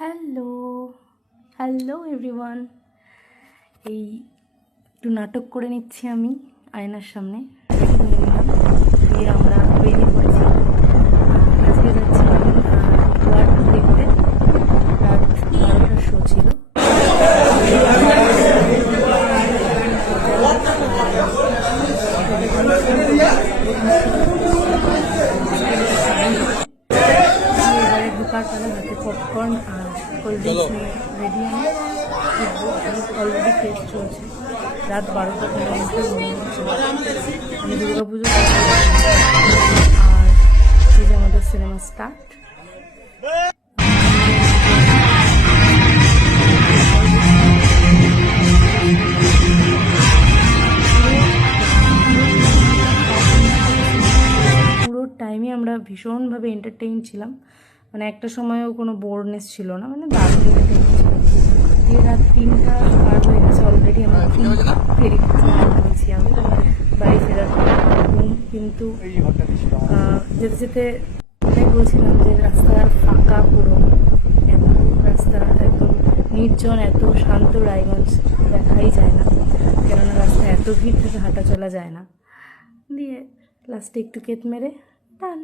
Hello hello everyone. এই একটু নাটক করে নিচ্ছি আমি আয়নার সামনে, রেডি হয়ে নিলাম, দিয়ে আমরা বেরিয়ে পড়েছি। আজকে যাচ্ছিলাম ওয়ার্ক দেখতে। রাত 12টার শো ছিল। ঢোকার পালা হাতে পপকর্ন আর কোল্ড ড্রিঙ্কস নিয়ে রেডি। আমি অলরেডি ফ্রেশ চলছে। রাত 12টা মনে হচ্ছে আমি দুর্গাপুজো আর এই যে আমাদের সিনেমা স্টার্ট। পুরো টাইমে আমরা ভীষণভাবে এন্টারটেইন ছিলাম, মানে একটা সময়ও কোনো বোরনেস ছিল না, মানে দারুণ এন্টারটেইন ছিল। দিয়ে রাত 3টা পার হয়ে গেছে অলরেডি। আমরা বলছি আমি বাড়ি ফেরার ঘুম, কিন্তু যেতে যেতে এটাই বলছিলাম যে রাস্তা ফাঁকা, পুরো এত রাস্তা একদম নির্জন, এত শান্ত রায়গঞ্জ দেখাই যায় না, কেননা রাস্তায় এত ভিড় থেকে হাঁটা চলা যায় না। দিয়ে লাস্টে একটু কেত মেরে টান।